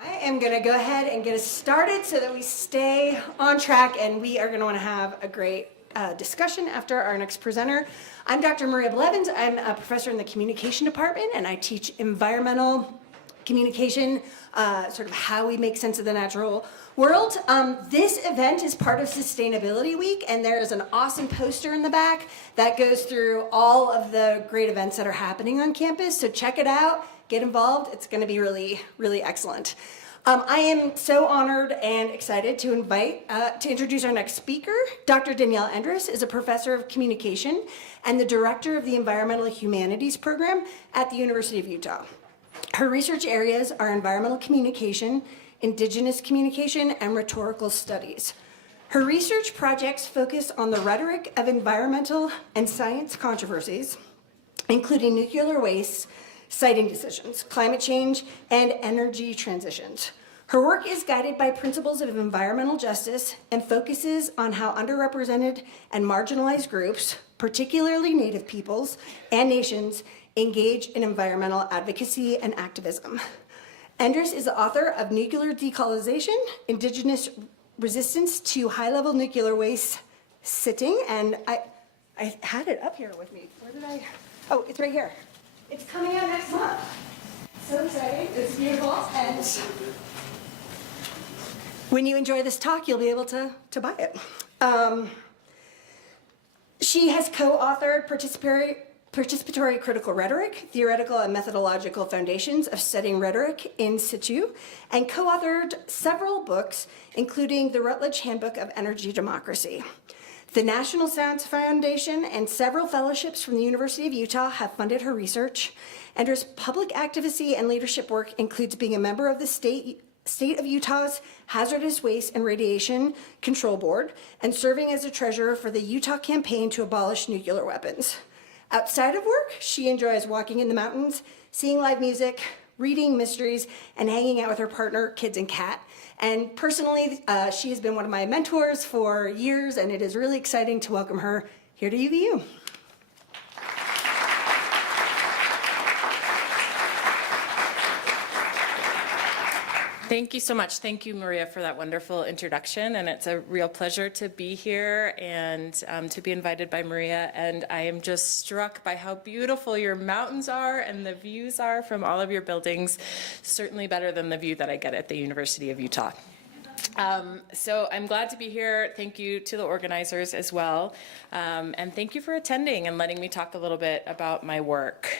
I am going to go ahead and get us started so that we stay on track, and we are going to want to have a great discussion after our next presenter. I'm Dr. Maria Blevins. I'm a professor in the communication department, and I teach environmental communication, sort of how we make sense of the natural world. This event is part of Sustainability Week, and there is an awesome poster in the back that goes through all of the great events that are happening on campus, so check it out. Get involved. It's going to be really, really excellent. I am so honored and excited to introduce our next speaker. Dr. Danielle Endres is a professor of communication and the director of the Environmental Humanities program at the University of Utah. Her research areas are environmental communication, Indigenous communication, and rhetorical studies. Her research projects focus on the rhetoric of environmental and science controversies, including nuclear waste, siting decisions, climate change, and energy transitions. Her work is guided by principles of environmental justice and focuses on how underrepresented and marginalized groups, particularly Native peoples and nations, engage in environmental advocacy and activism. Endres is the author of Nuclear Decolonization, Indigenous Resistance to High-Level Nuclear Waste Sitting, and I had it up here with me. Where did I? Oh, it's right here. It's coming out next month. So exciting. It's beautiful. And when you enjoy this talk, you'll be able to buy it. She has co-authored Participatory Critical Rhetoric, Theoretical and Methodological Foundations of Studying Rhetoric in Situ, and co-authored several books, including the Routledge Handbook of Energy Democracy. The National Science Foundation and several fellowships from the University of Utah have funded her research, and her public advocacy and leadership work includes being a member of the State of Utah's Hazardous Waste and Radiation Control Board and serving as a treasurer for the Utah Campaign to Abolish Nuclear Weapons. Outside of work, she enjoys walking in the mountains, seeing live music, reading mysteries, and hanging out with her partner, kids, and cat. And personally, she has been one of my mentors for years, and it is really exciting to welcome her here to UVU. Thank you so much. Thank you, Maria, for that wonderful introduction. And it's a real pleasure to be here and to be invited by Maria. And I am just struck by how beautiful your mountains are and the views are from all of your buildings. Certainly better than the view that I get at the University of Utah. So I'm glad to be here. Thank you to the organizers as well. And thank you for attending and letting me talk a little bit about my work.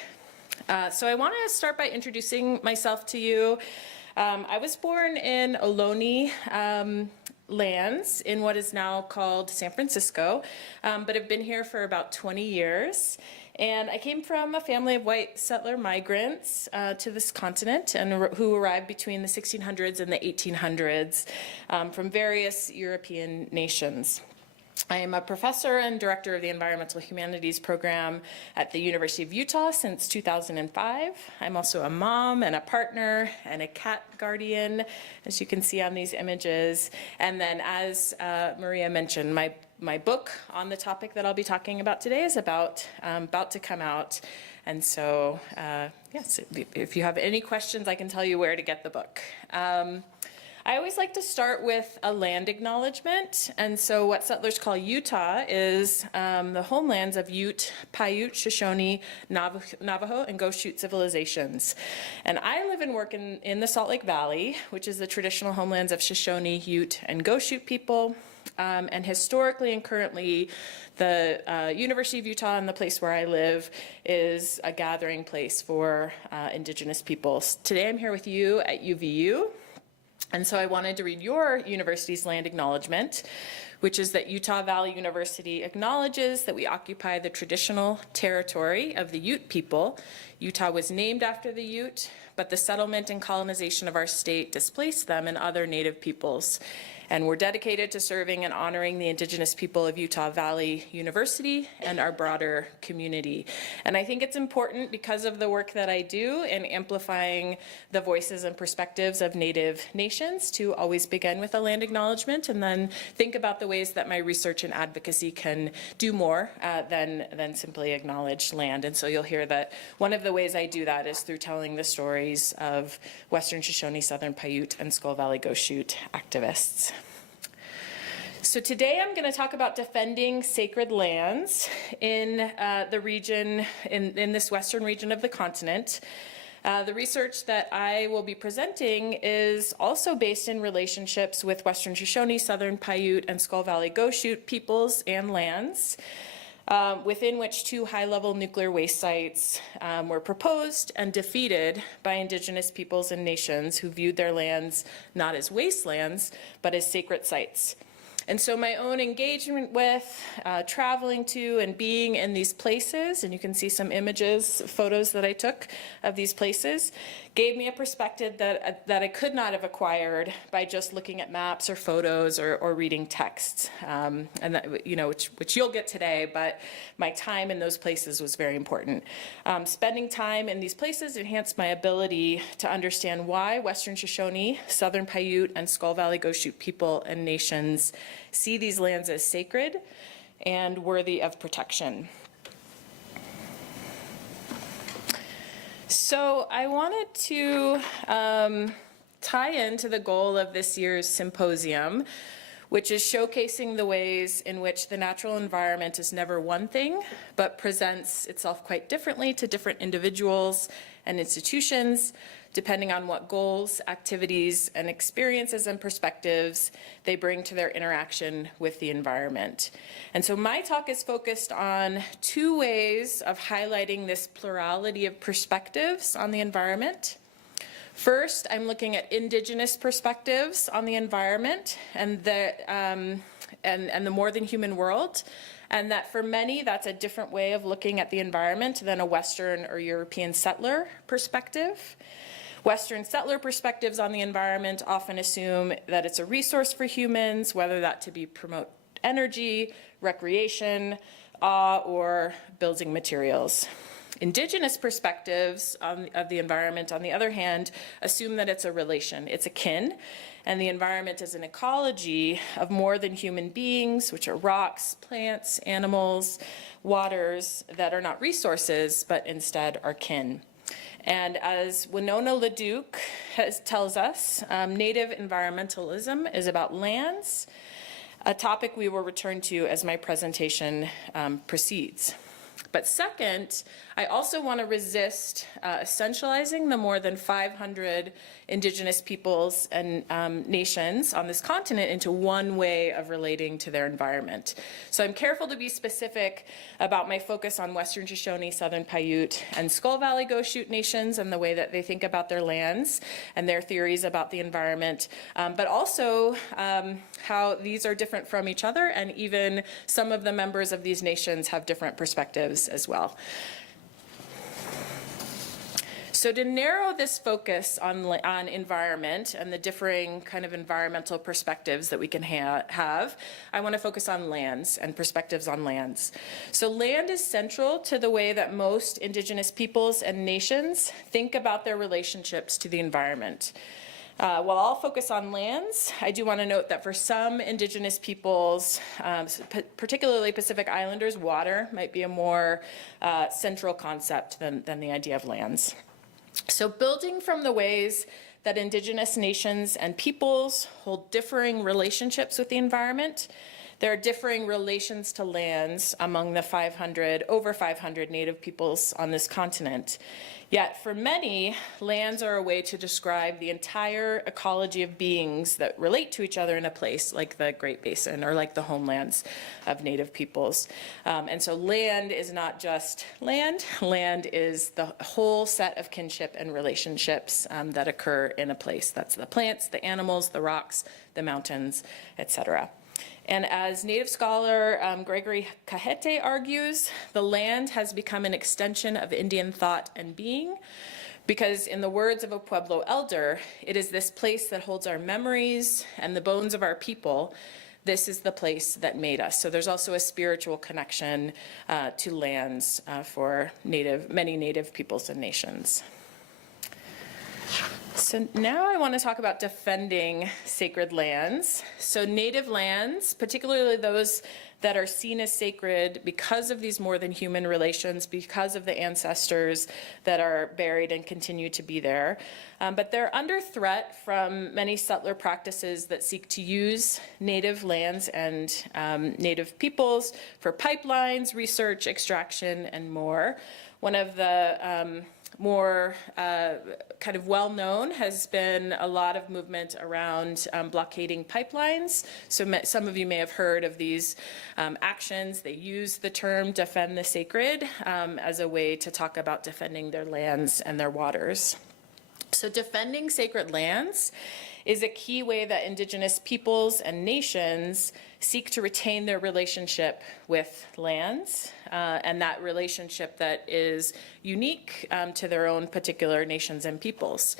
So I want to start by introducing myself to you. I was born in Ohlone lands in what is now called San Francisco, but have been here for about 20 years. And I came from a family of white settler migrants to this continent and who arrived between the 1600s and the 1800s from various European nations. I am a professor and director of the Environmental Humanities program at the University of Utah since 2005. I'm also a mom and a partner and a cat guardian, as you can see on these images. And then, as Maria mentioned, my book on the topic that I'll be talking about today is about to come out. And so, yes, if you have any questions, I can tell you where to get the book. I always like to start with a land acknowledgement, and so what settlers call Utah is the homelands of Ute, Paiute, Shoshone, Navajo, and Goshute civilizations. And I live and work in the Salt Lake Valley, which is the traditional homelands of Shoshone, Ute, and Goshute people. And historically and currently, the University of Utah and the place where I live is a gathering place for Indigenous peoples. Today I'm here with you at UVU. And so I wanted to read your university's land acknowledgement, which is that Utah Valley University acknowledges that we occupy the traditional territory of the Ute people. Utah was named after the Ute, but the settlement and colonization of our state displaced them and other Native peoples. And we're dedicated to serving and honoring the Indigenous people of Utah Valley University and our broader community. And I think it's important because of the work that I do in amplifying the voices and perspectives of Native nations to always begin with a land acknowledgement and then think about the ways that my research and advocacy can do more than simply acknowledge land. And so you'll hear that one of the ways I do that is through telling the stories of Western Shoshone, Southern Paiute, and Skull Valley Goshute activists. So today I'm going to talk about defending sacred lands in the region, in this western region of the continent. The research that I will be presenting is also based in relationships with Western Shoshone, Southern Paiute, and Skull Valley Goshute peoples and lands, within which 2 high-level nuclear waste sites were proposed and defeated by Indigenous peoples and nations who viewed their lands not as wastelands, but as sacred sites. And so my own engagement with, traveling to, and being in these places, and you can see some images, photos that I took of these places, gave me a perspective that I could not have acquired by just looking at maps or photos or reading texts, and that, you know, which you'll get today, but my time in those places was very important. Spending time in these places enhanced my ability to understand why Western Shoshone, Southern Paiute, and Skull Valley Goshute people and nations see these lands as sacred and worthy of protection. So I wanted to tie into the goal of this year's symposium, which is showcasing the ways in which the natural environment is never one thing, but presents itself quite differently to different individuals and institutions, depending on what goals, activities, and experiences and perspectives they bring to their interaction with the environment. And so my talk is focused on 2 ways of highlighting this plurality of perspectives on the environment. First, I'm looking at Indigenous perspectives on the environment and the more than human world, and that for many, that's a different way of looking at the environment than a Western or European settler perspective. Western settler perspectives on the environment often assume that it's a resource for humans, whether that to be promote energy, recreation, or building materials. Indigenous perspectives of the environment, on the other hand, assume that it's a relation, it's akin, and the environment is an ecology of more than human beings, which are rocks, plants, animals, waters that are not resources, but instead are kin. And as Winona LaDuke tells us, Native environmentalism is about lands, a topic we will return to as my presentation proceeds. But second, I also want to resist essentializing the more than 500 Indigenous peoples and nations on this continent into one way of relating to their environment. So I'm careful to be specific about my focus on Western Shoshone, Southern Paiute, and Skull Valley Goshute nations and the way that they think about their lands and their theories about the environment, but also how these are different from each other, and even some of the members of these nations have different perspectives as well. So to narrow this focus on environment and the differing kind of environmental perspectives that we can have, I want to focus on lands and perspectives on lands. So land is central to the way that most Indigenous peoples and nations think about their relationships to the environment. While I'll focus on lands, I do want to note that for some Indigenous peoples, particularly Pacific Islanders, water might be a more central concept than the idea of lands. So building from the ways that Indigenous nations and peoples hold differing relationships with the environment, there are differing relations to lands among the over 500 Native peoples on this continent. Yet for many, lands are a way to describe the entire ecology of beings that relate to each other in a place like the Great Basin or like the homelands of Native peoples. And so land is not just land. Land is the whole set of kinship and relationships that occur in a place. That's the plants, the animals, the rocks, the mountains, etc. And as Native scholar Gregory Kahete argues, the land has become an extension of Indian thought and being, Because in the words of a Pueblo elder, it is this place that holds our memories and the bones of our people. This is the place that made us. So there's also a spiritual connection to lands for many Native peoples and nations. So now I want to talk about defending sacred lands. So Native lands, particularly those that are seen as sacred because of these more than human relations, because of the ancestors that are buried and continue to be there. But they're under threat from many settler practices that seek to use Native lands and Native peoples for pipelines, research, extraction, and more. One of the more kind of well-known has been a lot of movement around blockading pipelines. So some of you may have heard of these actions. They use the term defend the sacred as a way to talk about defending their lands and their waters. So defending sacred lands is a key way that Indigenous peoples and nations seek to retain their relationship with lands, and that relationship that is unique to their own particular nations and peoples.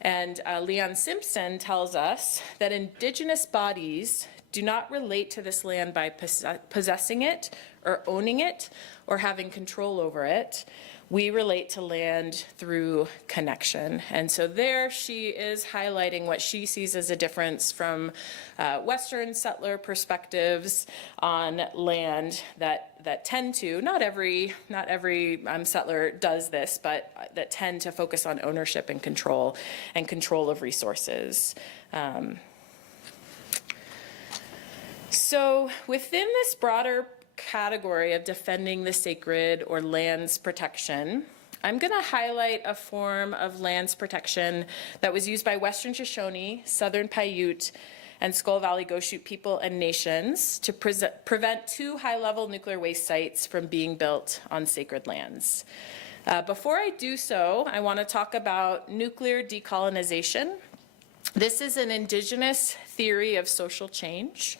And Leon Simpson tells us that Indigenous bodies do not relate to this land by possessing it or owning it or having control over it. We relate to land through connection. And so there she is highlighting what she sees as a difference from Western settler perspectives on land that tend to, not every settler does this, but that tend to focus on ownership and control of resources. So within this broader category of defending the sacred or lands protection, I'm going to highlight a form of lands protection that was used by Western Shoshone, Southern Paiute, and Skull Valley Goshute people and nations to prevent 2 high-level nuclear waste sites from being built on sacred lands. Before I do so, I want to talk about nuclear decolonization. This is an Indigenous theory of social change.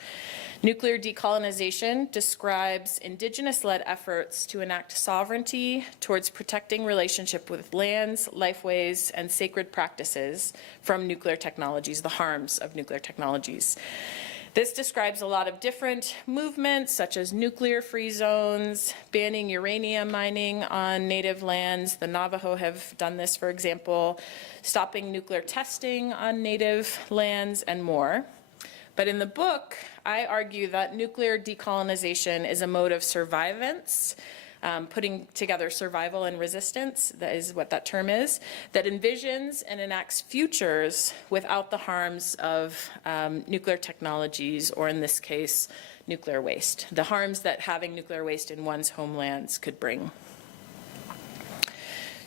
Nuclear decolonization describes Indigenous-led efforts to enact sovereignty towards protecting relationship with lands, lifeways, and sacred practices from nuclear technologies, the harms of nuclear technologies. This describes a lot of different movements, such as nuclear-free zones, banning uranium mining on native lands. The Navajo have done this, for example, stopping nuclear testing on native lands, and more. But in the book, I argue that nuclear decolonization is a mode of survivance, putting together survival and resistance, that is what that term is, that envisions and enacts futures without the harms of nuclear technologies, or in this case, nuclear waste, the harms that having nuclear waste in one's homelands could bring.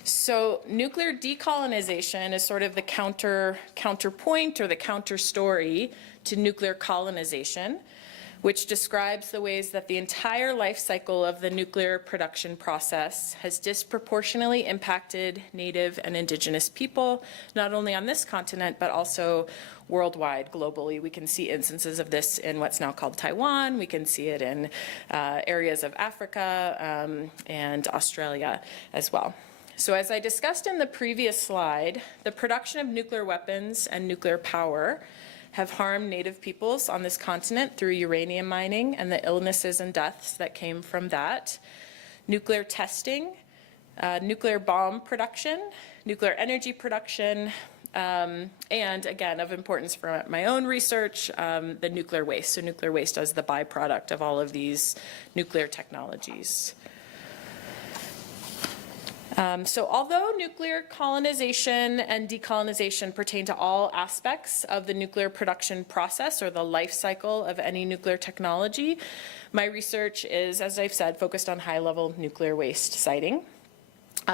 So nuclear decolonization is sort of the counterpoint or the counter story to nuclear colonization, which describes the ways that the entire life cycle of the nuclear production process has disproportionately impacted Native and Indigenous people, not only on this continent, but also worldwide, globally. We can see instances of this in what's now called Taiwan. We can see it in areas of Africa and Australia as well. So as I discussed in the previous slide, the production of nuclear weapons and nuclear power have harmed Native peoples on this continent through uranium mining and the illnesses and deaths that came from that, nuclear testing, nuclear bomb production, nuclear energy production, and again, of importance for my own research, the nuclear waste. So nuclear waste as the byproduct of all of these nuclear technologies. So although nuclear colonization and decolonization pertain to all aspects of the nuclear production process or the life cycle of any nuclear technology, my research is, as I've said, focused on high-level nuclear waste siting.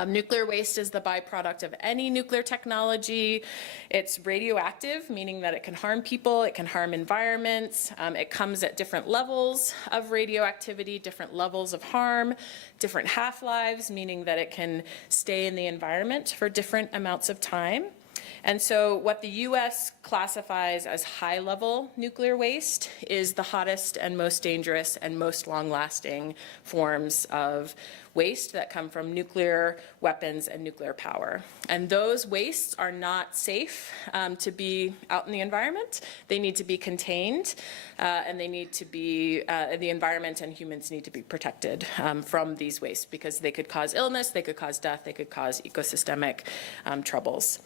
Nuclear waste is the byproduct of any nuclear technology. It's radioactive, meaning that it can harm people, it can harm environments. It comes at different levels of radioactivity, different levels of harm, different half-lives, meaning that it can stay in the environment for different amounts of time. And so what the U.S. classifies as high-level nuclear waste is the hottest and most dangerous and most long-lasting forms of waste that come from nuclear weapons and nuclear power. And those wastes are not safe to be out in the environment. They need to be contained, and they need to be, the environment and humans need to be protected from these wastes because they could cause illness, they could cause death, they could cause ecosystemic troubles.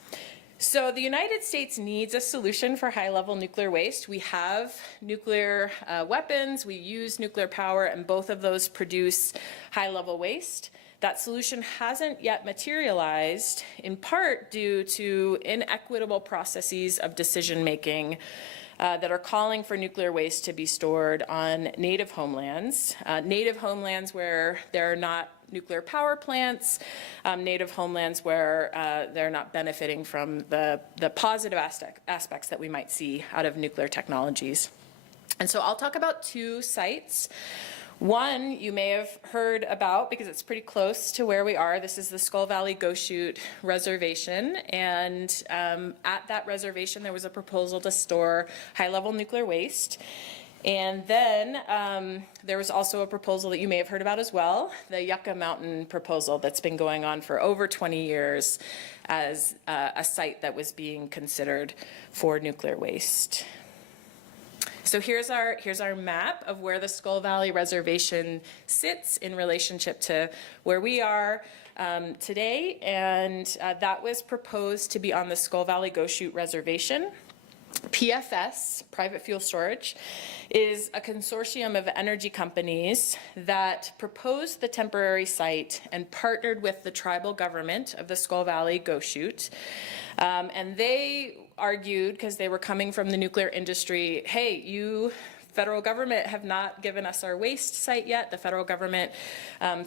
So the United States needs a solution for high-level nuclear waste. We have nuclear weapons, we use nuclear power, and both of those produce high-level waste. That solution hasn't yet materialized, in part due to inequitable processes of decision-making that are calling for nuclear waste to be stored on native homelands where there are not nuclear power plants, native homelands where they're not benefiting from the positive aspects that we might see out of nuclear technologies. And so I'll talk about two sites. One you may have heard about because it's pretty close to where we are. This is the Skull Valley Goshute Reservation, and at that reservation there was a proposal to store high-level nuclear waste. And then there was also a proposal that you may have heard about as well, the Yucca Mountain proposal that's been going on for over 20 years as a site that was being considered for nuclear waste. So here's our map of where the Skull Valley Reservation sits in relationship to where we are today, and that was proposed to be on the Skull Valley Goshute Reservation. PFS, Private Fuel Storage, is a consortium of energy companies that proposed the temporary site and partnered with the tribal government of the Skull Valley Goshute. And they argued, because they were coming from the nuclear industry, hey, you federal government have not given us our waste site yet. The federal government,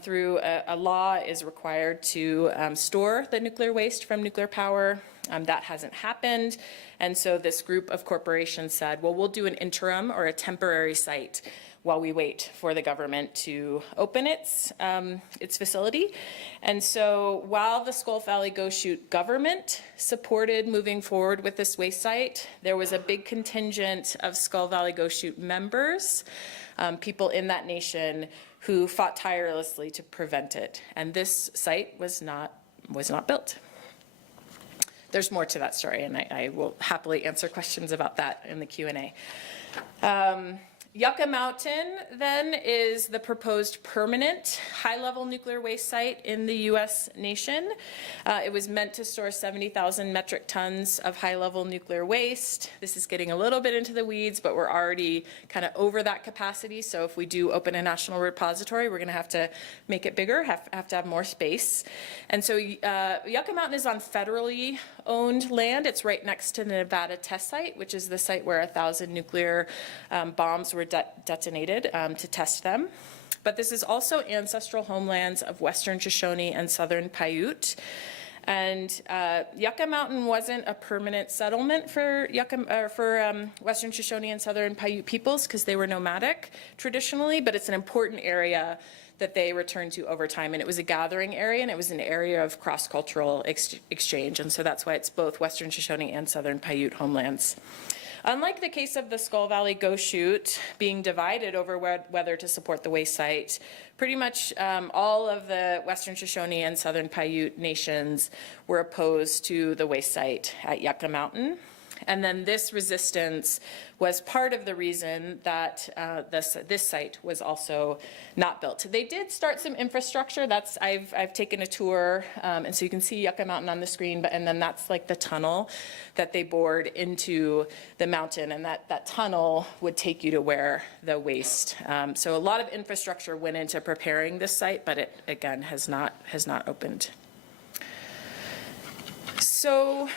through a law, is required to store the nuclear waste from nuclear power. That hasn't happened. And so this group of corporations said, well, we'll do an interim or a temporary site while we wait for the government to open its facility. And so while the Skull Valley Goshute government supported moving forward with this waste site, there was a big contingent of Skull Valley Goshute members, people in that nation who fought tirelessly to prevent it. And this site was not built. There's more to that story, and I will happily answer questions about that in the Q&A. Yucca Mountain, then, is the proposed permanent high-level nuclear waste site in the U.S. nation. It was meant to store 70,000 metric tons of high-level nuclear waste. This is getting a little bit into the weeds, but we're already kind of over that capacity. So if we do open a national repository, we're going to have to make it bigger, have to have more space. And so Yucca Mountain is on federally owned land. It's right next to the Nevada test site, which is the site where 1,000 nuclear bombs were detonated to test them. But this is also ancestral homelands of Western Shoshone and Southern Paiute. And Yucca Mountain wasn't a permanent settlement for Western Shoshone and Southern Paiute peoples because they were nomadic traditionally, but it's an important area that they returned to over time. And it was a gathering area, and it was an area of cross-cultural exchange. And so that's why it's both Western Shoshone and Southern Paiute homelands. Unlike the case of the Skull Valley Goshute being divided over whether to support the waste site, pretty much all of the Western Shoshone and Southern Paiute nations were opposed to the waste site at Yucca Mountain. And then this resistance was part of the reason that this site was also not built. They did start some infrastructure. I've taken a tour, and so you can see Yucca Mountain on the screen, and then that's like the tunnel that they bored into the mountain, and that tunnel would take you to where the waste. So a lot of infrastructure went into preparing this site, but it again has not opened. So.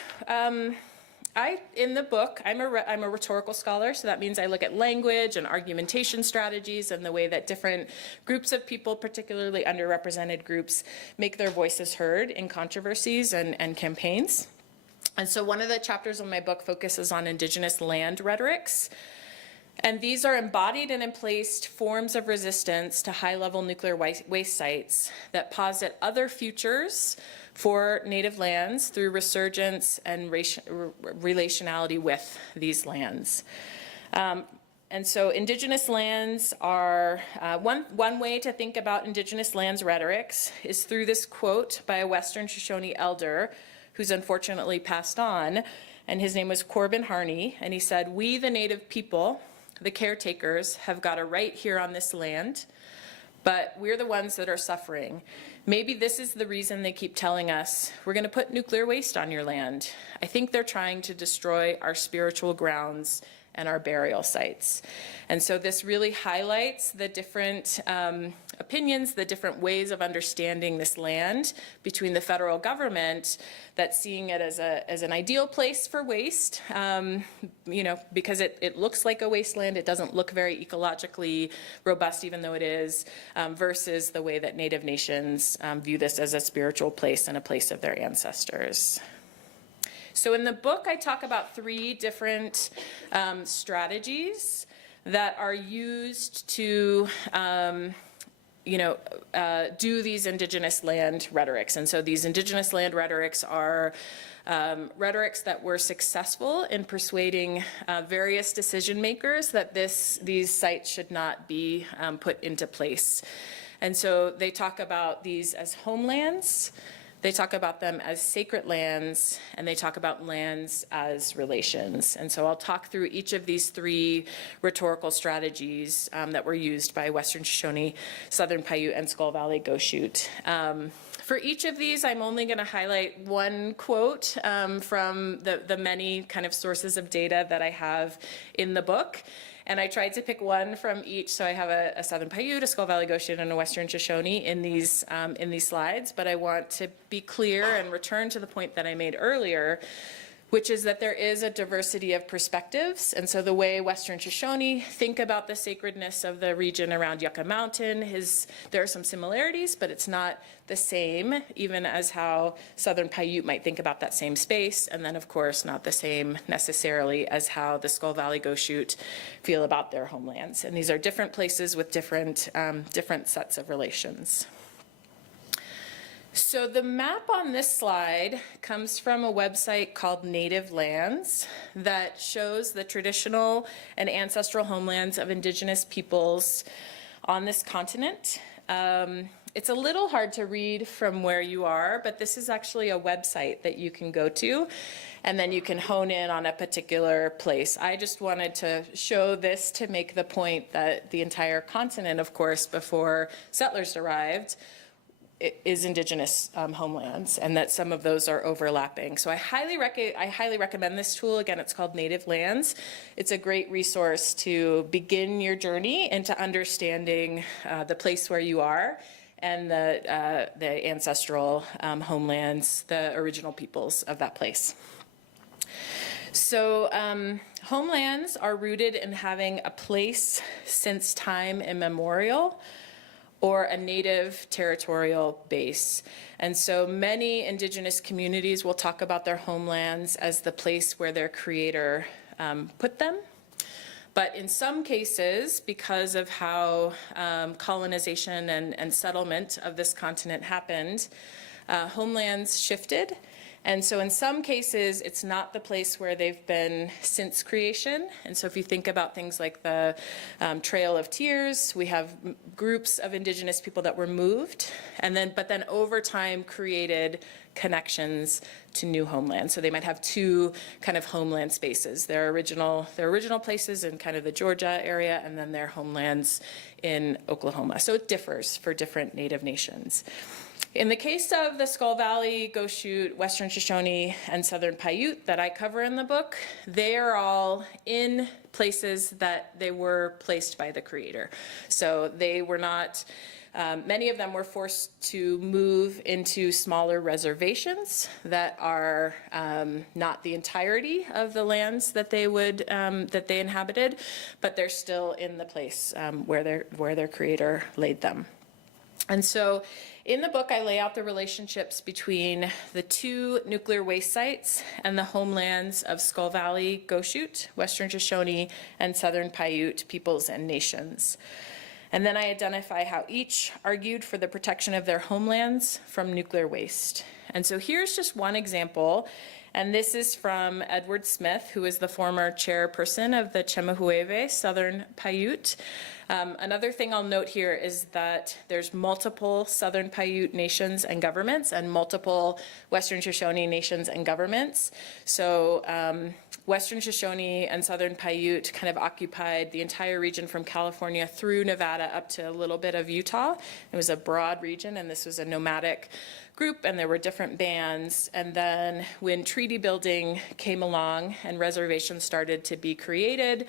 In the book, I'm a rhetorical scholar, so that means I look at language and argumentation strategies and the way that different groups of people, particularly underrepresented groups, make their voices heard in controversies and campaigns. And so one of the chapters of my book focuses on Indigenous land rhetorics. And these are embodied and emplaced forms of resistance to high-level nuclear waste sites that posit other futures for native lands through resurgence and relationality with these lands. And so Indigenous lands are, one way to think about Indigenous lands rhetorics is through this quote by a Western Shoshone elder who's unfortunately passed on, and his name was Corbin Harney, and he said, "We, the Native people, the caretakers, have got a right here on this land, but we're the ones that are suffering. Maybe this is the reason they keep telling us, we're going to put nuclear waste on your land. I think they're trying to destroy our spiritual grounds and our burial sites." And so this really highlights the different opinions, the different ways of understanding this land between the federal government that's seeing it as an ideal place for waste, because it looks like a wasteland. It doesn't look very ecologically robust, even though it is, versus the way that Native nations view this as a spiritual place and a place of their ancestors. So in the book, I talk about 3 different strategies that are used to do these Indigenous land rhetorics. And so these Indigenous land rhetorics are rhetorics that were successful in persuading various decision makers that these sites should not be put into place. And so they talk about these as homelands, they talk about them as sacred lands, and they talk about lands as relations. And so I'll talk through each of these 3 rhetorical strategies that were used by Western Shoshone, Southern Paiute, and Skull Valley Goshute. For each of these, I'm only going to highlight one quote from the many kind of sources of data that I have in the book. And I tried to pick one from each, so I have a Southern Paiute, a Skull Valley Goshute, and a Western Shoshone in these slides. But I want to be clear and return to the point that I made earlier, which is that there is a diversity of perspectives. And so the way Western Shoshone think about the sacredness of the region around Yucca Mountain there are some similarities, but it's not the same, even as how Southern Paiute might think about that same space. And then, of course, not the same necessarily as how the Skull Valley Goshute feel about their homelands. And these are different places with different sets of relations. So the map on this slide comes from a website called Native Lands that shows the traditional and ancestral homelands of Indigenous peoples on this continent. It's a little hard to read from where you are, but this is actually a website that you can go to, and then you can hone in on a particular place. I just wanted to show this to make the point that the entire continent, of course, before settlers arrived, is Indigenous homelands, and that some of those are overlapping. So I highly recommend this tool. Again, it's called Native Lands. It's a great resource to begin your journey into understanding the place where you are and the ancestral homelands, the original peoples of that place. So homelands are rooted in having a place since time immemorial, or a native territorial base. And so many Indigenous communities will talk about their homelands as the place where their creator put them. But in some cases, because of how colonization and settlement of this continent happened, homelands shifted. And so in some cases, it's not the place where they've been since creation. And so if you think about things like the Trail of Tears, we have groups of Indigenous people that were moved, but then over time created connections to new homelands. So they might have 2 kind of homeland spaces, their original places in kind of the Georgia area, and then their homelands in Oklahoma. So it differs for different Native nations. In the case of the Skull Valley, Goshute, Western Shoshone, and Southern Paiute that I cover in the book, they are all in places that they were placed by the Creator. So they were not, many of them were forced to move into smaller reservations that are not the entirety of the lands that they inhabited, but they're still in the place where their Creator laid them. And so in the book, I lay out the relationships between the two nuclear waste sites and the homelands of Skull Valley, Goshute, Western Shoshone, and Southern Paiute peoples and nations. And then I identify how each argued for the protection of their homelands from nuclear waste. And so here's just one example, and this is from Edward Smith, who is the former chairperson of the Chemehueve, Southern Paiute. Another thing I'll note here is that there's multiple Southern Paiute nations and governments and multiple Western Shoshone nations and governments. So Western Shoshone and Southern Paiute kind of occupied the entire region from California through Nevada up to a little bit of Utah. It was a broad region, and this was a nomadic group, and there were different bands. And then when treaty building came along and reservations started to be created,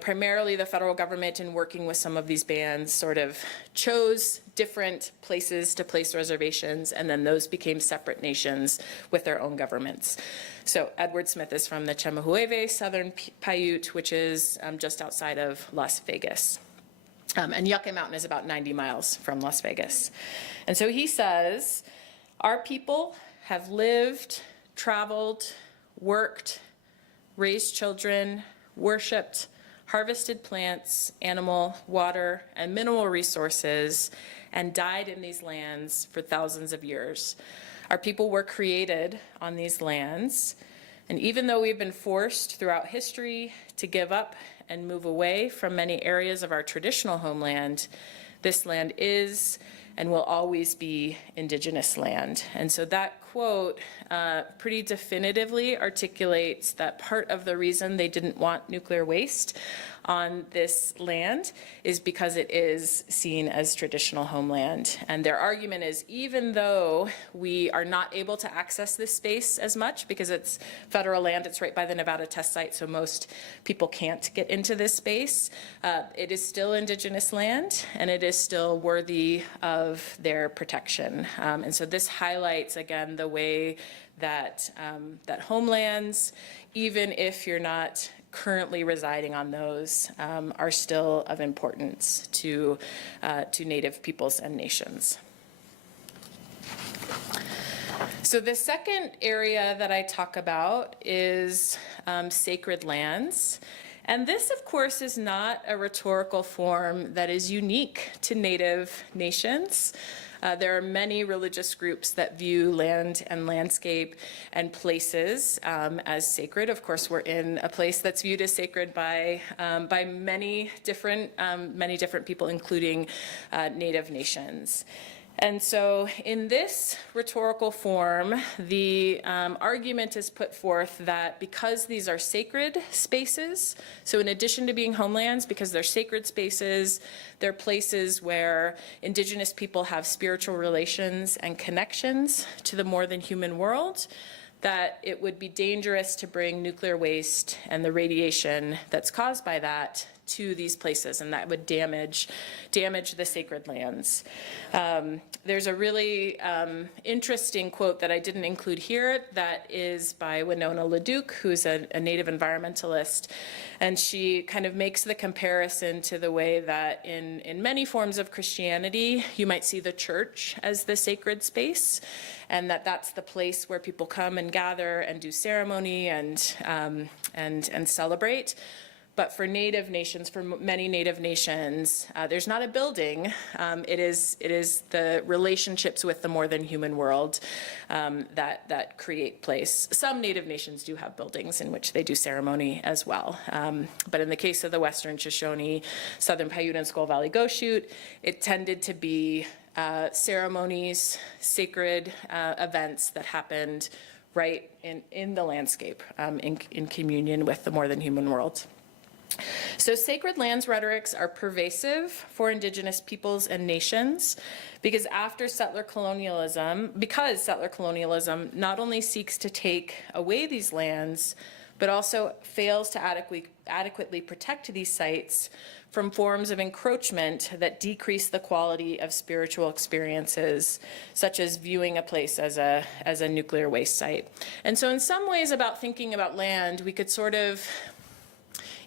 primarily the federal government, in working with some of these bands, sort of chose different places to place reservations, and then those became separate nations with their own governments. So Edward Smith is from the Chemehueve, Southern Paiute, which is just outside of Las Vegas. And Yucca Mountain is about 90 miles from Las Vegas. And so he says, our people have lived, traveled, worked, raised children, worshipped, harvested plants, animal, water, and mineral resources, and died in these lands for thousands of years. Our people were created on these lands, and even though we've been forced throughout history to give up and move away from many areas of our traditional homeland, this land is and will always be Indigenous land. And so that quote pretty definitively articulates that part of the reason they didn't want nuclear waste on this land is because it is seen as traditional homeland. And their argument is, even though we are not able to access this space as much because it's federal land, it's right by the Nevada test site, so most people can't get into this space, it is still Indigenous land, and it is still worthy of their protection. And so this highlights, again, the way that, that homelands, even if you're not currently residing on those, are still of importance to Native peoples and nations. So the second area that I talk about is sacred lands. And this, of course, is not a rhetorical form that is unique to Native nations. There are many religious groups that view land and landscape and places as sacred. Of course, we're in a place that's viewed as sacred by many different people, including Native nations. And so in this rhetorical form, the argument is put forth that because these are sacred spaces, so in addition to being homelands, because they're sacred spaces, they're places where Indigenous people have spiritual relations and connections to the more than human world, that it would be dangerous to bring nuclear waste and the radiation that's caused by that to these places, and that would damage the sacred lands. There's a really interesting quote that I didn't include here that is by Winona LaDuke, who's a Native environmentalist, and she kind of makes the comparison to the way that in many forms of Christianity, you might see the church as the sacred space, and that's the place where people come and gather and do ceremony and celebrate. But for Native nations, for many Native nations, there's not a building. It is the relationships with the more than human world that create place. Some Native nations do have buildings in which they do ceremony as well. But in the case of the Western Shoshone, Southern Paiute, and Skull Valley Goshute, it tended to be ceremonies, sacred events that happened right in the landscape, in communion with the more than human world. So sacred lands rhetorics are pervasive for Indigenous peoples and nations because settler colonialism not only seeks to take away these lands, but also fails to adequately protect these sites from forms of encroachment that decrease the quality of spiritual experiences, such as viewing a place as a nuclear waste site. And so in some ways about thinking about land, we could sort of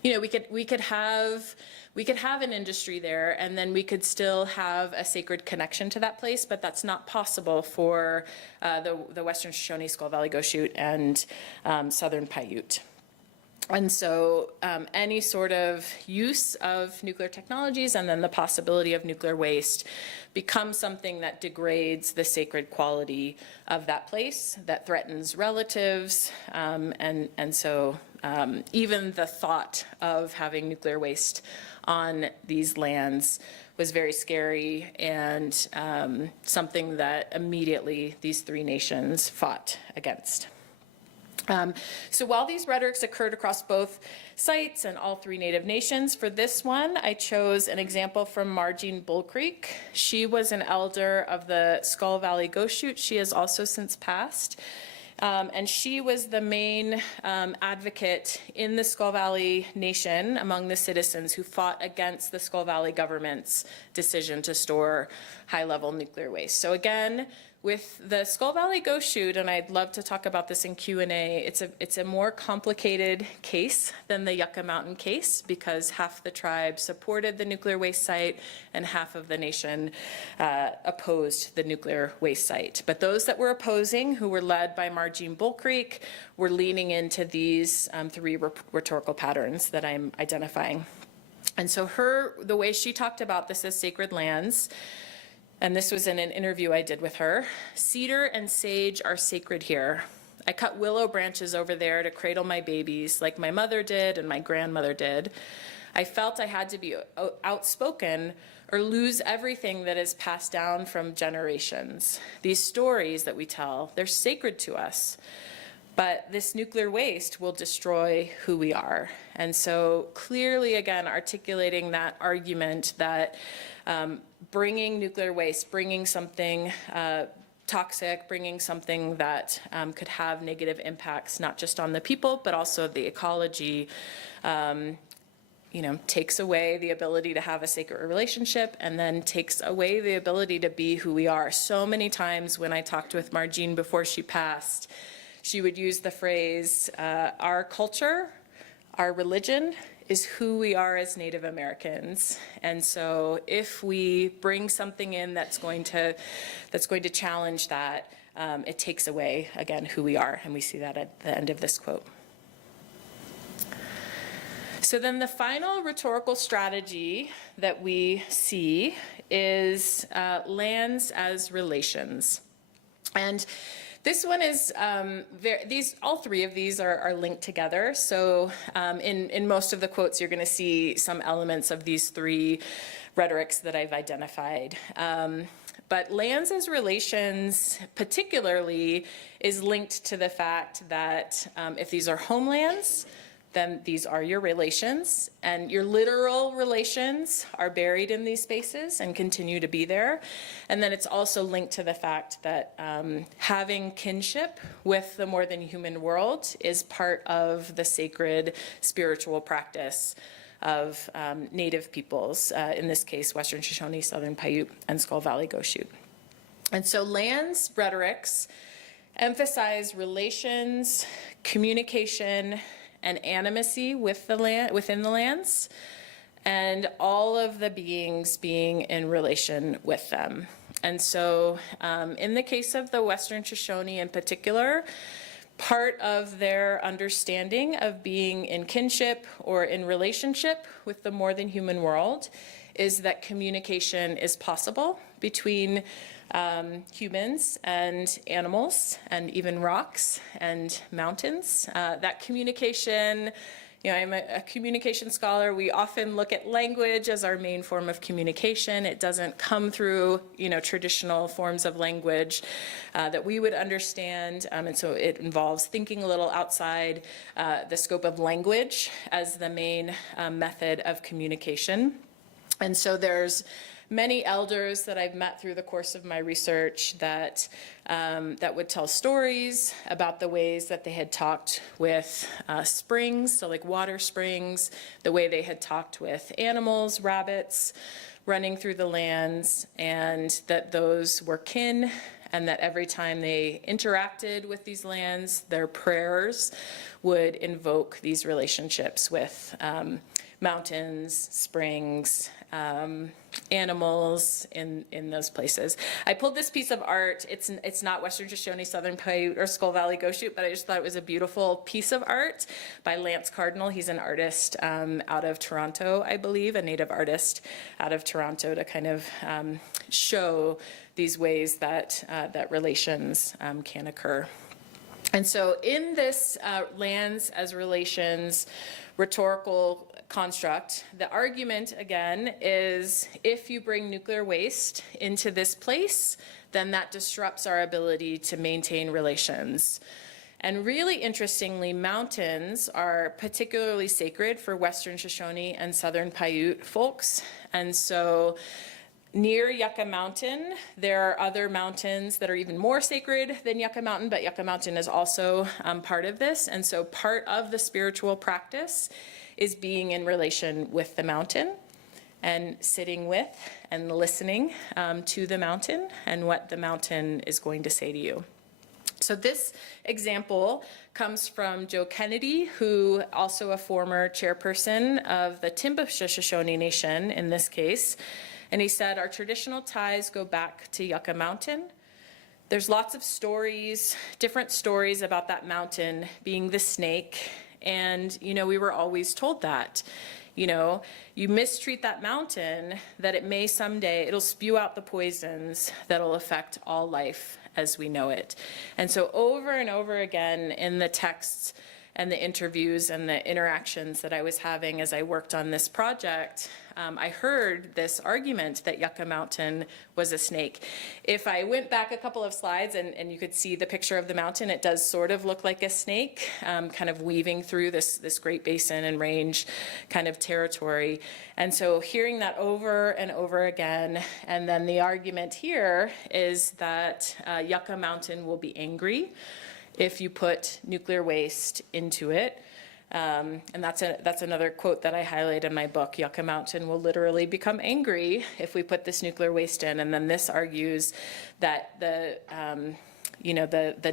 we could have an industry there, and then we could still have a sacred connection to that place, but that's not possible for the Western Shoshone, Skull Valley Goshute, and Southern Paiute. And so any sort of use of nuclear technologies and then the possibility of nuclear waste becomes something that degrades the sacred quality of that place, that threatens relatives, and so even the thought of having nuclear waste on these lands was very scary, and something that immediately these three nations fought against. So while these rhetorics occurred across both sites and all three Native nations, for this one, I chose an example from Margene Bull Creek. She was an elder of the Skull Valley Goshute. She has also since passed. And she was the main advocate in the Skull Valley Nation among the citizens who fought against the Skull Valley government's decision to store high-level nuclear waste. So again, with the Skull Valley Goshute, and I'd love to talk about this in Q&A, it's a more complicated case than the Yucca Mountain case, because half the tribe supported the nuclear waste site and half of the nation opposed the nuclear waste site. But those that were opposing, who were led by Margene Bull Creek, were leaning into these three rhetorical patterns that I'm identifying. And so the way she talked about this as sacred lands, and this was in an interview I did with her: cedar and sage are sacred here. I cut willow branches over there to cradle my babies like my mother did and my grandmother did. I felt I had to be outspoken or lose everything that is passed down from generations. These stories that we tell, they're sacred to us. But this nuclear waste will destroy who we are. And so clearly, again, articulating that argument that bringing nuclear waste, bringing something toxic, bringing something that could have negative impacts, not just on the people, but also the ecology, takes away the ability to have a sacred relationship, and then takes away the ability to be who we are. So many times when I talked with Margene before she passed, she would use the phrase, our culture, our religion is who we are as Native Americans. And so if we bring something in that's going to challenge that, it takes away, again, who we are. And we see that at the end of this quote. So then the final rhetorical strategy that we see is lands as relations. And this one is, all three of these are linked together. So in most of the quotes, you're going to see some elements of these three rhetorics that I've identified. But lands as relations particularly is linked to the fact that if these are homelands, then these are your relations, and your literal relations are buried in these spaces and continue to be there. And then it's also linked to the fact that having kinship with the more than human world is part of the sacred spiritual practice of Native peoples, in this case, Western Shoshone, Southern Paiute, and Skull Valley Goshute. And so lands rhetorics emphasize relations, communication, and animacy with the land, within the lands, and all of the beings being in relation with them. And so in the case of the Western Shoshone in particular, part of their understanding of being in kinship or in relationship with the more than human world is that communication is possible between humans and animals and even rocks and mountains. That communication, I'm a communication scholar. We often look at language as our main form of communication. It doesn't come through, traditional forms of language that we would understand. And so it involves thinking a little outside the scope of language as the main method of communication. And so there's many elders that I've met through the course of my research that would tell stories about the ways that they had talked with springs, so like water springs, the way they had talked with animals, rabbits, running through the lands, and that those were kin and that every time they interacted with these lands, their prayers would invoke these relationships with mountains, springs, animals in those places. I pulled this piece of art. It's not Western Shoshone, Southern Paiute, or Skull Valley Ghost Shoot, but I just thought it was a beautiful piece of art by Lance Cardinal. He's an artist out of Toronto, I believe, a native artist out of Toronto, to kind of show these ways that that relations can occur. And so in this lands as relations rhetorical construct, the argument, again, is if you bring nuclear waste into this place, then that disrupts our ability to maintain relations. And really interestingly, mountains are particularly sacred for Western Shoshone and Southern Paiute folks. And so near Yucca Mountain, there are other mountains that are even more sacred than Yucca Mountain, but Yucca Mountain is also part of this. And so part of the spiritual practice is being in relation with the mountain and sitting with and listening to the mountain and what the mountain is going to say to you. So this example comes from Joe Kennedy, who also a former chairperson of the Timbuktu Shoshone Nation in this case. And he said, our traditional ties go back to Yucca Mountain. There's lots of stories, different stories about that mountain being the snake. And, you know, we were always told that, you know, you mistreat that mountain, that it may someday, it'll spew out the poisons that'll affect all life as we know it. And so over and over again in the texts and the interviews and the interactions that I was having as I worked on this project, I heard this argument that Yucca Mountain was a snake. If I went back a couple of slides and you could see the picture of the mountain, it does sort of look like a snake, kind of weaving through this Great Basin and Range kind of territory. And so hearing that over and over again, and then the argument here is that Yucca Mountain will be angry if you put nuclear waste into it. And that's another quote that I highlight in my book. Yucca Mountain will literally become angry if we put this nuclear waste in. And then this argues that the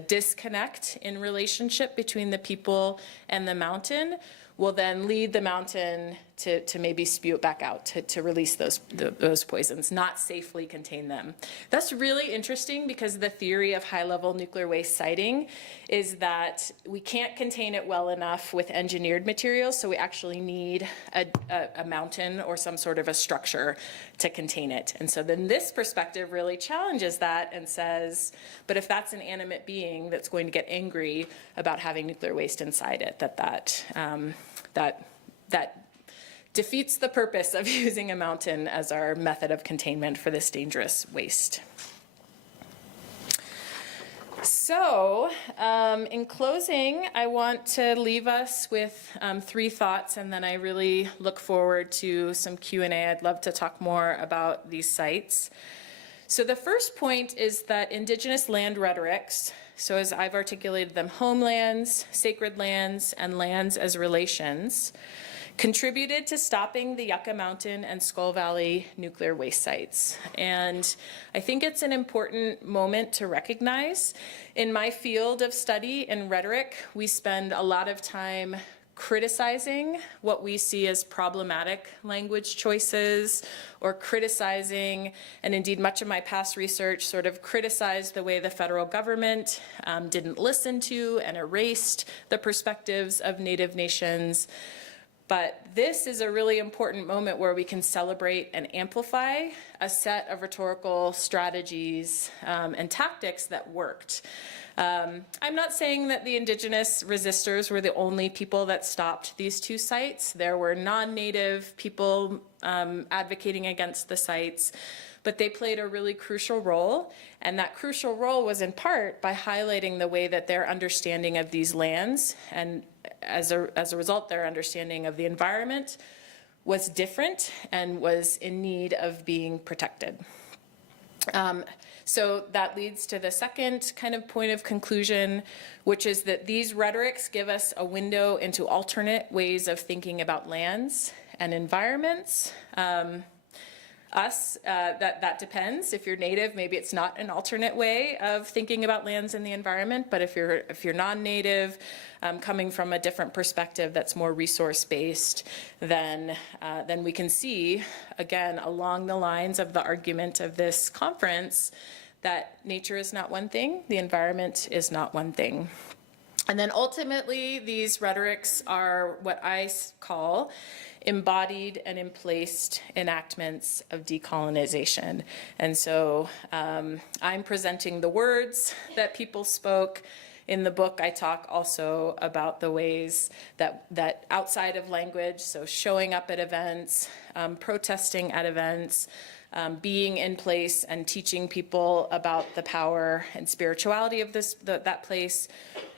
disconnect in relationship between the people and the mountain will then lead the mountain to maybe spew it back out, to release those poisons, not safely contain them. That's really interesting because the theory of high-level nuclear waste siting is that we can't contain it well enough with engineered materials, so we actually need a mountain or some sort of a structure to contain it. And so then this perspective really challenges that and says, but if that's an animate being that's going to get angry about having nuclear waste inside it, that defeats the purpose of using a mountain as our method of containment for this dangerous waste. So, in closing, I want to leave us with 3 thoughts, and then I really look forward to some Q&A. I'd love to talk more about these sites. So the first point is that Indigenous land rhetorics, so as I've articulated them, homelands, sacred lands, and lands as relations, contributed to stopping the Yucca Mountain and Skull Valley nuclear waste sites. And I think it's an important moment to recognize. In my field of study in rhetoric, we spend a lot of time criticizing what we see as problematic language choices, or criticizing, and indeed much of my past research sort of criticized the way the federal government didn't listen to and erased the perspectives of Native nations. But this is a really important moment where we can celebrate and amplify a set of rhetorical strategies and tactics that worked. I'm not saying that the Indigenous resistors were the only people that stopped these 2 sites. There were non-Native people advocating against the sites, but they played a really crucial role, and that crucial role was in part by highlighting the way that their understanding of these lands, and as a result, their understanding of the environment was different and was in need of being protected. So that leads to the second kind of point of conclusion, which is that these rhetorics give us a window into alternate ways of thinking about lands and environments. us, that depends. If you're Native, maybe it's not an alternate way of thinking about lands and the environment, but if you're non-Native, coming from a different perspective that's more resource-based, then we can see, again, along the lines of the argument of this conference, that nature is not one thing, the environment is not one thing. And then ultimately, these rhetorics are what I call embodied and emplaced enactments of decolonization. And so I'm presenting the words that people spoke. In the book, I talk also about the ways that outside of language, so showing up at events, protesting at events, being in place and teaching people about the power and spirituality of that place,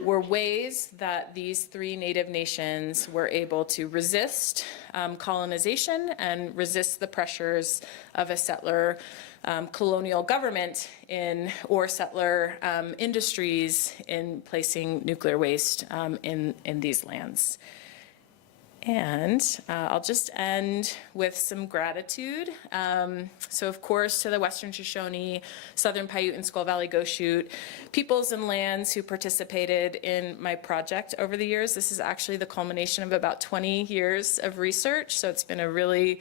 were ways that these three Native nations were able to resist colonization and resist the pressures of a settler colonial government or settler industries in placing nuclear waste in these lands. And I'll just end with some gratitude. So of course, to the Western Shoshone, Southern Paiute, and Skull Valley Goshute peoples and lands who participated in my project over the years. This is actually the culmination of about 20 years of research, so it's been a really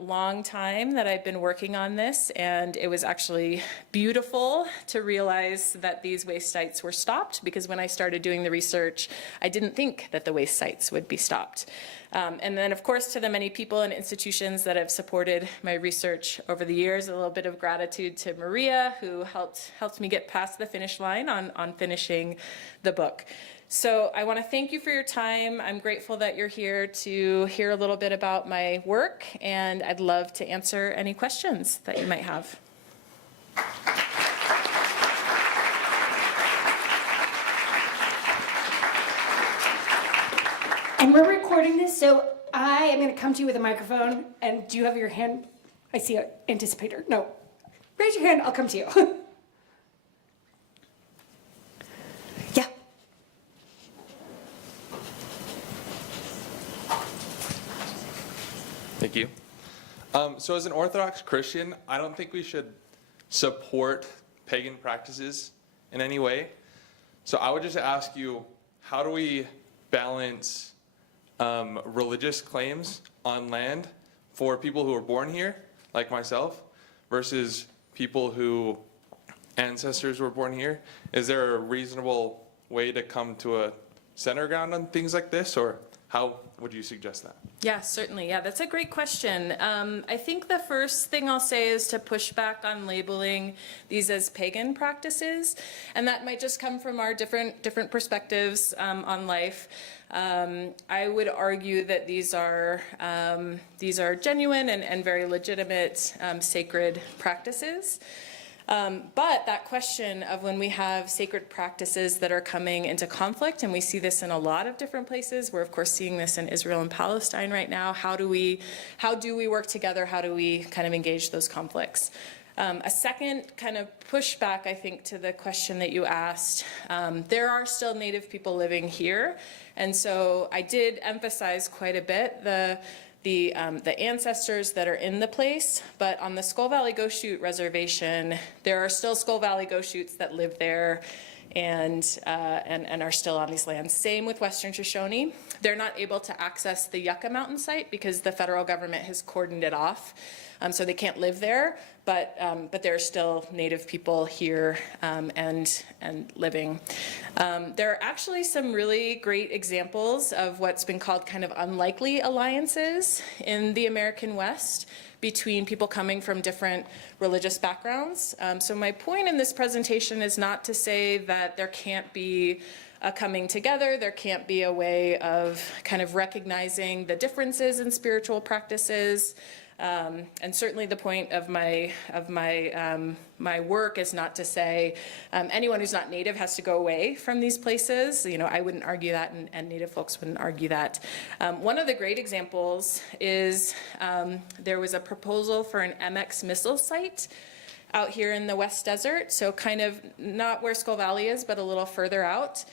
long time that I've been working on this, and it was actually beautiful to realize that these waste sites were stopped, because when I started doing the research, I didn't think that the waste sites would be stopped. And then, of course, to the many people and institutions that have supported my research over the years, a little bit of gratitude to Maria, who helped me get past the finish line on finishing the book. So I want to thank you for your time. I'm grateful that you're here to hear a little bit about my work, and I'd love to answer any questions that you might have. And we're recording this, so I am going to come to you with a microphone. And do you have your hand? I see an anticipator. No. Raise your hand. I'll come to you. Yeah. Thank you. So as an Orthodox Christian, I don't think we should support pagan practices in any way. So I would just ask you, how do we balance religious claims on land for people who are born here, like myself, versus people who ancestors were born here? Is there a reasonable way to come to a center ground on things like this, or how would you suggest that? Yeah, certainly. Yeah, that's a great question. I think the first thing I'll say is to push back on labeling these as pagan practices, and that might just come from our different perspectives on life. I would argue that these are genuine and very legitimate sacred practices. But that question of when we have sacred practices that are coming into conflict, and we see this in a lot of different places, we're of course seeing this in Israel and Palestine right now, how do we work together, how do we kind of engage those conflicts? A second kind of pushback, I think, to the question that you asked, there are still Native people living here, and so I did emphasize quite a bit the ancestors that are in the place, but on the Skull Valley Goshute Reservation, there are still Skull Valley Goshutes that live there and are still on these lands. Same with Western Shoshone. They're not able to access the Yucca Mountain site because the federal government has cordoned it off, so they can't live there, but there are still Native people here and living. There are actually some really great examples of what's been called kind of unlikely alliances in the American West between people coming from different religious backgrounds. So my point in this presentation is not to say that there can't be a coming together, there can't be a way of kind of recognizing the differences in spiritual practices. And certainly the point of my work is not to say anyone who's not Native has to go away from these places. You know, I wouldn't argue that, and Native folks wouldn't argue that. One of the great examples is there was a proposal for an MX missile site out here in the West Desert, so kind of not where Skull Valley is, but a little further out.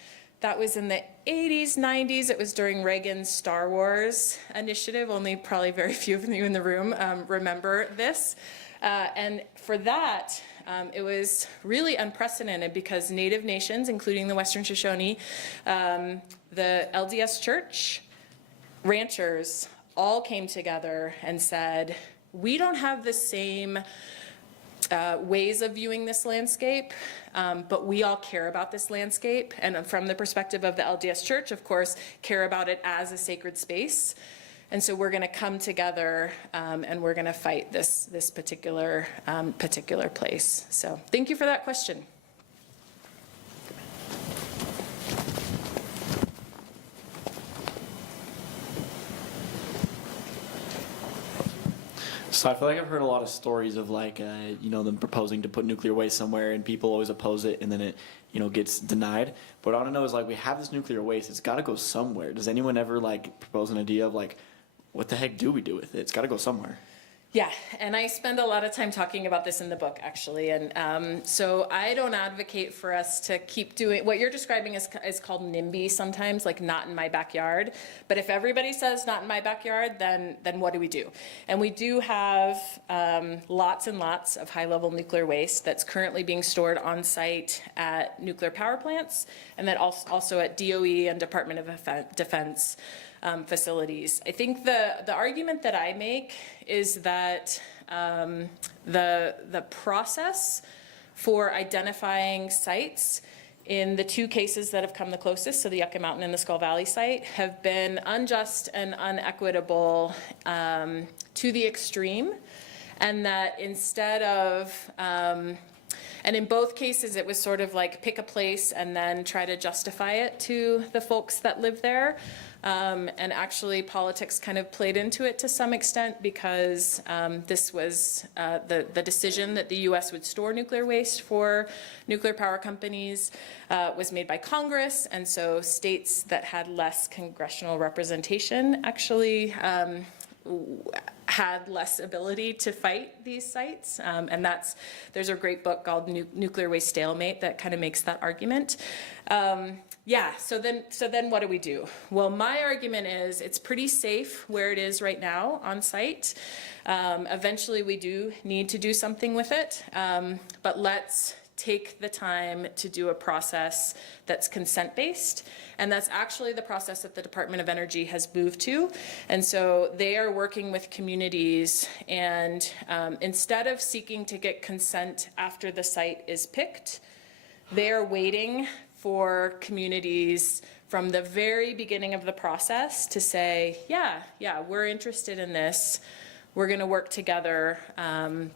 That was in the 80s, 90s. It was during Reagan's Star Wars initiative. Only probably very few of you in the room remember this. And for that, it was really unprecedented because Native nations, including the Western Shoshone, the LDS Church, ranchers, all came together and said, we don't have the same ways of viewing this landscape, but we all care about this landscape. And from the perspective of the LDS Church, of course, care about it as a sacred space. And so we're going to come together and we're going to fight this particular place. So thank you for that question. So I feel like I've heard a lot of stories of like, them proposing to put nuclear waste somewhere and people always oppose it and then it, gets denied. But what I want to know is like, we have this nuclear waste, it's got to go somewhere. Does anyone ever like propose an idea of like, what the heck do we do with it? It's got to go somewhere. Yeah, and I spend a lot of time talking about this in the book, actually. And so I don't advocate for us to keep doing, what you're describing is called NIMBY sometimes, like not in my backyard. But if everybody says not in my backyard, then what do we do? And we do have lots and lots of high-level nuclear waste that's currently being stored on site at nuclear power plants, and then also at DOE and Department of Defense facilities. I think the argument that I make is that the process for identifying sites in the two cases that have come the closest, so the Yucca Mountain and the Skull Valley site, have been unjust and unequitable to the extreme, and that instead of and in both cases, it was sort of like pick a place and then try to justify it to the folks that live there. And actually, politics kind of played into it to some extent because this was the decision that the U.S. would store nuclear waste for nuclear power companies was made by Congress. And so states that had less congressional representation actually had less ability to fight these sites. And there's a great book called Nuclear Waste Stalemate that kind of makes that argument. So then what do we do? Well, my argument is it's pretty safe where it is right now on site. Eventually we do need to do something with it, but let's take the time to do a process that's consent-based, and that's actually the process that the Department of Energy has moved to. And so they are working with communities, and instead of seeking to get consent after the site is picked, they are waiting for communities from the very beginning of the process to say, yeah, we're interested in this. We're going to work together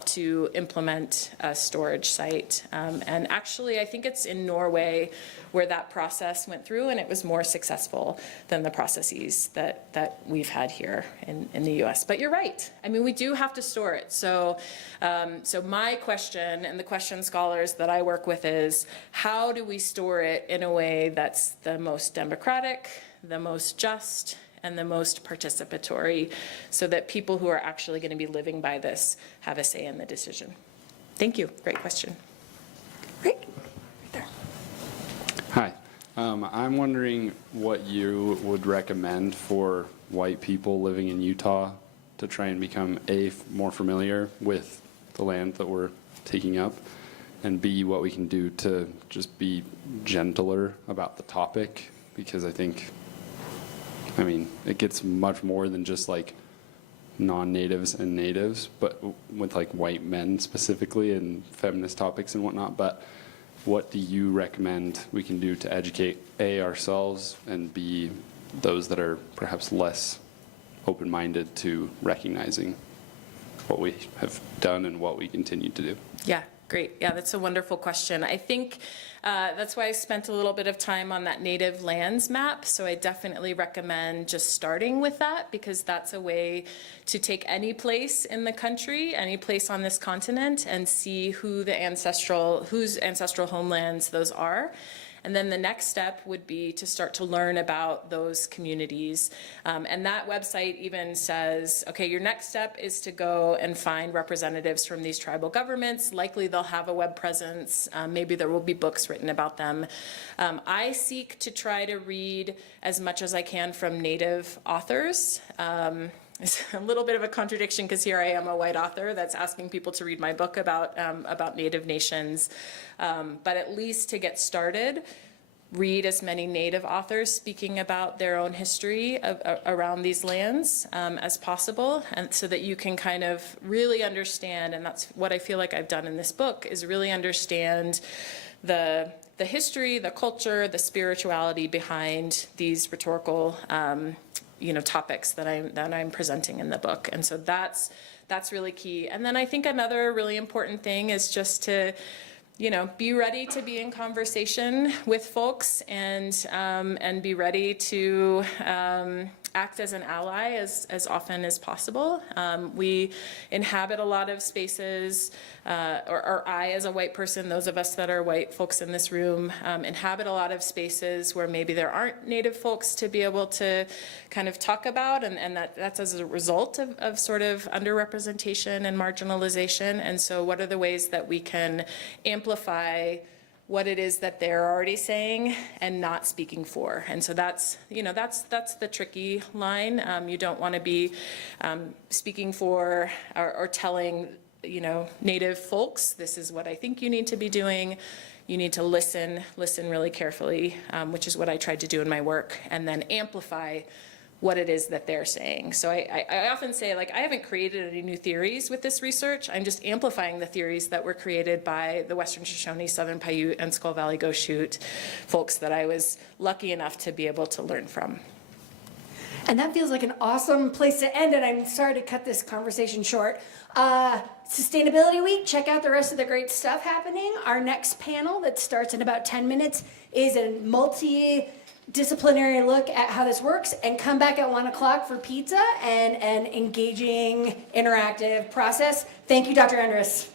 to implement a storage site. And actually, I think it's in Norway where that process went through, and it was more successful than the processes that we've had here in the U.S. But you're right. I mean, we do have to store it. So my question, and the question scholars that I work with, is how do we store it in a way that's the most democratic, the most just, and the most participatory, so that people who are actually going to be living by this have a say in the decision. Thank you. Great question. Great. Right there. Hi. I'm wondering what you would recommend for white people living in Utah to try and become A, more familiar with the land that we're taking up, and B, what we can do to just be gentler about the topic, because I mean, it gets much more than just like non-natives and natives, but with like white men specifically and feminist topics and whatnot. But what do you recommend we can do to educate A, ourselves, and B, those that are perhaps less open-minded to recognizing what we have done and what we continue to do? Yeah, great. Yeah, that's a wonderful question. I think that's why I spent a little bit of time on that native lands map. So I definitely recommend just starting with that, because that's a way to take any place in the country, any place on this continent, and see whose ancestral homelands those are. And then the next step would be to start to learn about those communities. And that website even says, okay, your next step is to go and find representatives from these tribal governments. Likely they'll have a web presence. Maybe there will be books written about them. I seek to try to read as much as I can from Native authors. It's a little bit of a contradiction because here I am, a white author that's asking people to read my book about Native nations. But at least to get started, read as many Native authors speaking about their own history around these lands as possible, and so that you can kind of really understand, and that's what I feel like I've done in this book, is really understand the history, the culture, the spirituality behind these rhetorical topics that I'm presenting in the book. And so that's really key. And then I think another really important thing is just to, be ready to be in conversation with folks and be ready to act as an ally as often as possible. We inhabit a lot of spaces, or I as a white person, those of us that are white folks in this room, inhabit a lot of spaces where maybe there aren't Native folks to be able to kind of talk about, and that's as a result of sort of underrepresentation and marginalization. And so what are the ways that we can amplify what it is that they're already saying and not speaking for? And so that's the tricky line. You don't want to be speaking for or telling, Native folks, this is what I think you need to be doing. You need to listen really carefully, which is what I tried to do in my work, and then amplify what it is that they're saying. So I often say, I haven't created any new theories with this research. I'm just amplifying the theories that were created by the Western Shoshone, Southern Paiute, and Skull Valley Goshute folks that I was lucky enough to be able to learn from. And that feels like an awesome place to end it. I'm sorry to cut this conversation short. Sustainability Week, check out the rest of the great stuff happening. Our next panel that starts in about 10 minutes is a multi-disciplinary look at how this works, and come back at 1 o'clock for pizza and an engaging, interactive process. Thank you, Dr. Endres.